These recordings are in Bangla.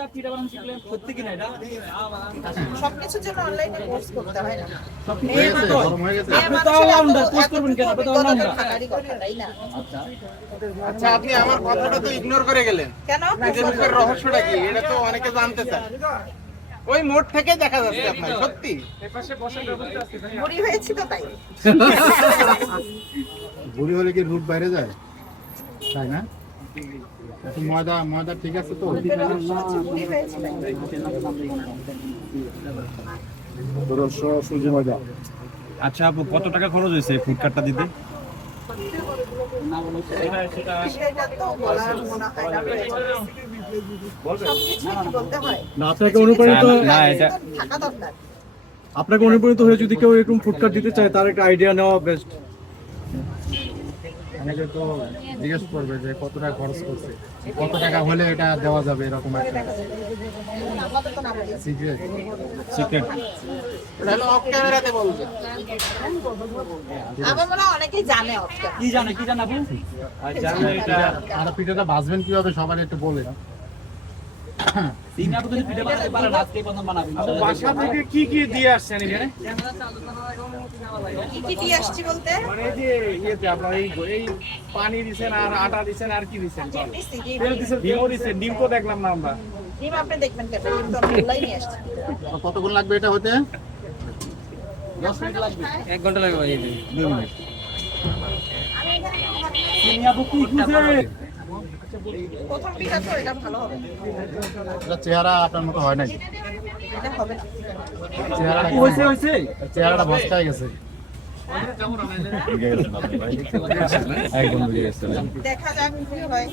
করে পিঠা বানানো শিখলেন? সত্যি কিনা এটা? সবকিছুর জন্য অনলাইনে কোর্স করতে হয় না? আচ্ছা। আচ্ছা আপনি আমার কথাটা তো ইগনোর করে গেলেন। কেন? নিজের মুখের রহস্যটা কি? এটা তো অনেকে জানতে চায়। ওই মোড় থেকে দেখা যাচ্ছে আপনার সত্যি। বুড়ি হয়েছি তো তাই। বুড়ি হলে কি রুট বাইরে যায়? তাই না? ময়দা ময়দা ঠিক আছে তো? আচ্ছা আপু কত টাকা খরচ হয়েছে ফুড কার্টটা দিতে? মনে না সবকিছুই কি বলতে না আপনাকে অনুপ্রাণিত না, এটা- আপনাকে অনুপ্রাণিত হয়ে যদি কেউ এরকম ফুডকার্ট দিতে চায় তার একটা আইডিয়া নেওয়া বেস্ট অনেকে তো জিজ্ঞেস করবে যে কত টাকা খরচ করছে? কত টাকা হলে এটা দেওয়া যাবে এরকম একটা সিক্রেট সিক্রেট কি জানে কি জানে আপু? আর পিঠাটা ভাজবেন কীভাবে সবার একটু বলে। বাসা থেকে কি কি দিয়ে আসছেন এখানে? কি কি দিয়ে আসছি বলতে? মানে এই যে ইয়েতে আপনার এই এই পানি দিছেন আর আটা দিছেন আর কি দিছেন? দিছি, তেল দিছেন ডিমও দিছেন ডিম তো দেখলাম না আমরা। ডিম আপনি দেখবেন কেন? ডিম তো আমি নিয়ে আসছি। কতক্ষণ লাগবে এটা হতে? দশ মিনিট লাগবে। এক ঘণ্টা লাগবে দুই মিনিট। খুঁজে? প্রথম পিঠা তো এটা ভালো হবে এটা চেহারা আপনার মতো হয় নাই। এটা হবে না হয়েছে? চেহারাটা ভস্কায় গেছে। একদম দেখা যাক কি হয়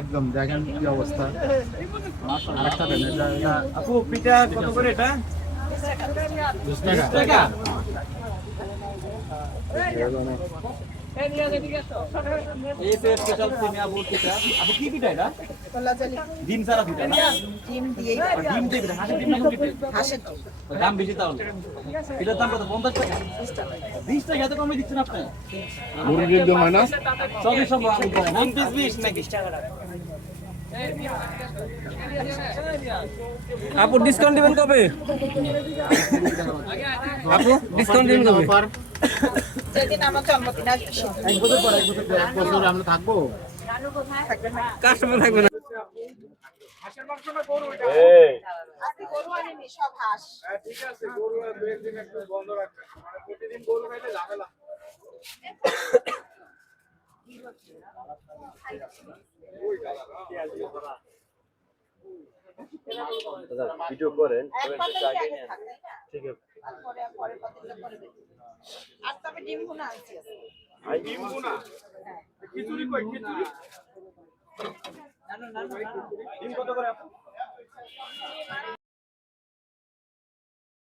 একদম দেখেন কি অবস্থা। আরেকটা দেন এটা এটা। আপু পিঠা কত করে এটা? টাকা। টাকা? ডিম সারা পিঠা ডিম ডিম দিয়ে হাঁসের দাম বেশি তাহলে। এটার দাম কত? পঞ্চাশ টাকা? বিশ টাকা এত কমে দিচ্ছেন আপনি? মুরগির ডিম হয় না? সবই সব বিশ নাকি? আপু ডিসকাউন্ট দিবেন কবে? আপু ডিসকাউন্ট দিবেন কবে? যেদিন আমার জন্মদিন আসবে সেদিন। এক বছর পরে এক বছর আমরা থাকব? কাস্টমার থাকবে না। হাঁসের মাংস না গরু এটা? আজকে গরু আনিনি, সব হাঁস। হ্যাঁ ঠিক আছে ডিম ভুনা আনছি ডিম ভুনা খিচুড়ি কই খিচুড়ি? ডিম কত করে আপু?